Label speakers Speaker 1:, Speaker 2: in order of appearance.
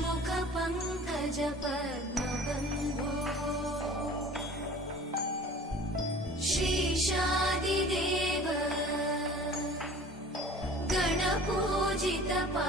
Speaker 1: श्रीपार्वतीशमुखपङ्कज पद्मगो श्रीशादिदेव गणपूजितपा